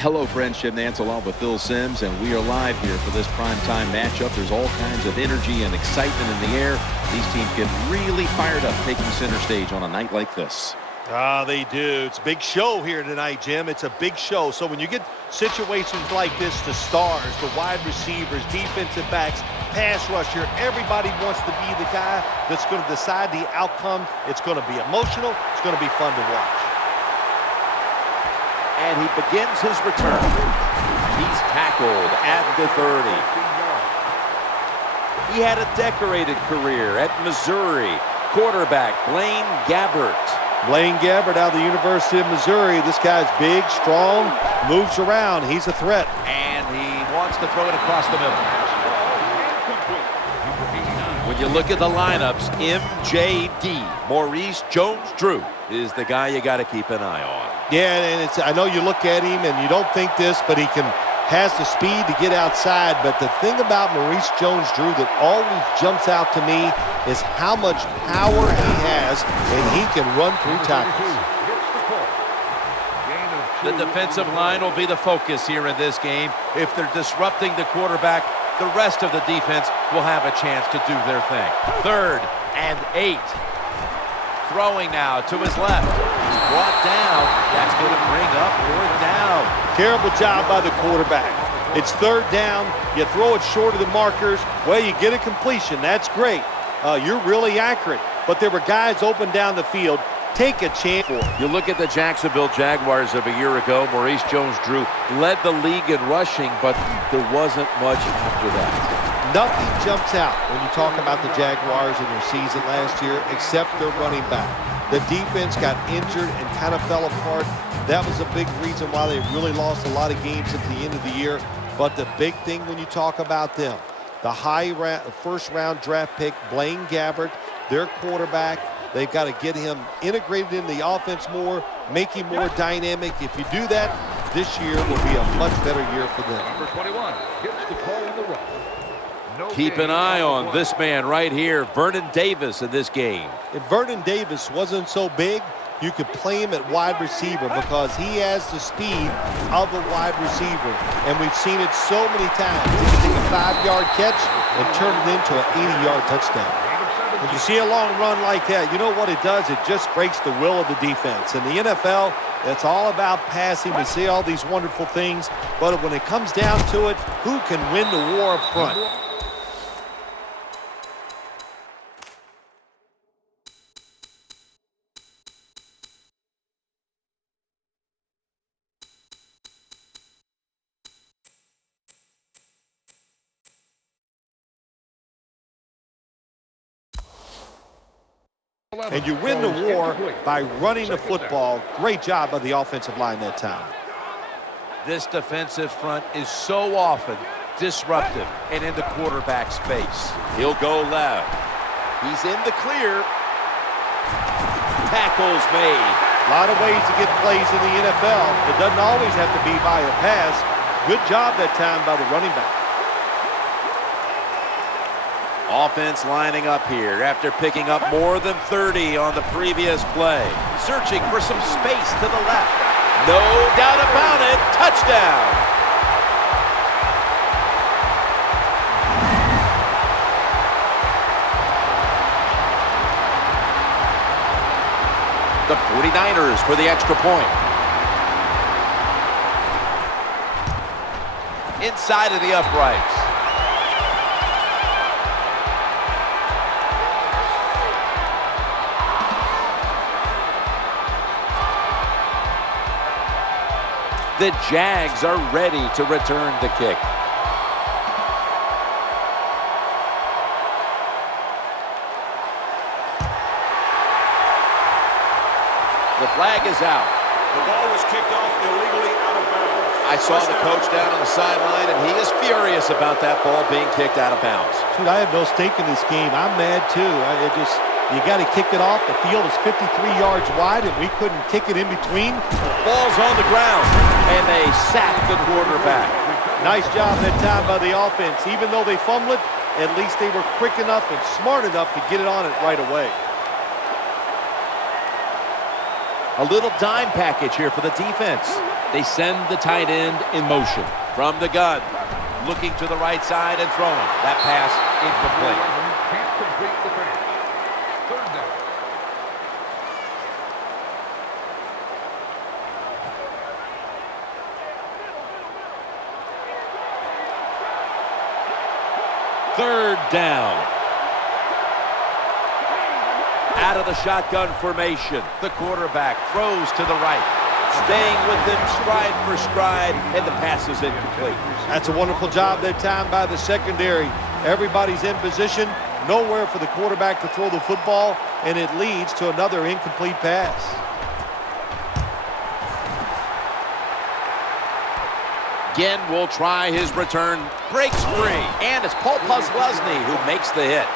Hello, friends. Jim Nance along with Phil Simms, and we are live here for this primetime matchup. There's all kinds of energy and excitement in the air. These teams get really fired up taking center stage on a night like this. They do. It's a big show here tonight, Jim. It's a big show. So when you get situations like this, the stars, the wide receivers, defensive backs, pass rusher, everybody wants to be the guy that's going to decide the outcome. It's going to be emotional. It's going to be fun to watch. And he begins his return. He's tackled at the 30. He had a decorated career at Missouri. Quarterback Blaine Gabbert. Blaine Gabbert out of the University of Missouri. This guy's big, strong, moves around. He's a threat. And he wants to throw it across the middle. When you look at the lineups, MJD, Maurice Jones-Drew, is the guy you got to keep an eye on. Yeah, and I know you look at him and you don't think this, but he has the speed to get outside. But the thing about Maurice Jones-Drew that always jumps out to me is how much power he has, and he can run through tackles. The defensive line will be the focus here in this game. If they're disrupting the quarterback, the rest of the defense will have a chance to do their thing. 3rd and 8. Throwing now to his left. He's brought down. That's going to bring up 4th down. Terrible job by the quarterback. It's 3rd down. You throw it short of the markers. Well, you get a completion. That's great. You're really accurate. But there were guys open down the field. Take a chance. You look at the Jacksonville Jaguars of a year ago. Maurice Jones-Drew led the league in rushing, but there wasn't much after that. Nothing jumps out when you talk about the Jaguars in their season last year except their running back. The defense got injured and kind of fell apart. That was a big reason why they really lost a lot of games at the end of the year. But the big thing when you talk about them, the first-round draft pick, Blaine Gabbert, their quarterback, they've got to get him integrated in the offense more, make him more dynamic. If you do that, this year will be a much better year for them. Number 21 gets the call on the run. Keep an eye on this man right here, Vernon Davis, in this game. If Vernon Davis wasn't so big, you could play him at wide receiver because he has the speed of a wide receiver. And we've seen it so many times. He can take a 5-yard catch and turn it into an 80-yard touchdown. When you see a long run like that, you know what it does? It just breaks the will of the defense. In the NFL, it's all about passing. We see all these wonderful things. But when it comes down to it, who can win the war up front? And you win the war by running the football. Great job by the offensive line that time. This defensive front is so often disruptive and in the quarterback's face. He'll go left. He's in the clear. Tackles made. A lot of ways to get plays in the NFL. It doesn't always have to be by a pass. Good job that time by the running back. Offense lining up here after picking up more than 30 on the previous play. Searching for some space to the left. No doubt about it. Touchdown. The 49ers for the extra point. Inside of the uprights. The Jags are ready to return the kick. The flag is out. The ball was kicked off illegally out of bounds. I saw the coach down on the sideline, and he is furious about that ball being kicked out of bounds. Dude, I have no stake in this game. I'm mad too. You got to kick it off. The field is 53 yards wide, and we couldn't kick it in between. Ball's on the ground, and they sack the quarterback. Nice job that time by the offense. Even though they fumbled it, at least they were quick enough and smart enough to get it on it right away. A little dime package here for the defense. They send the tight end in motion. From the gun, looking to the right side and throwing. That pass incomplete. Can't complete the pass. Third down. Third down. Out of the shotgun formation. The quarterback throws to the right. Staying with them stride for stride, and the pass is incomplete. That's a wonderful job that time by the secondary. Everybody's in position, nowhere for the quarterback to throw the football, and it leads to another incomplete pass. Again will try his return. Breaks free, and it's Paul Posluszny who makes the hit.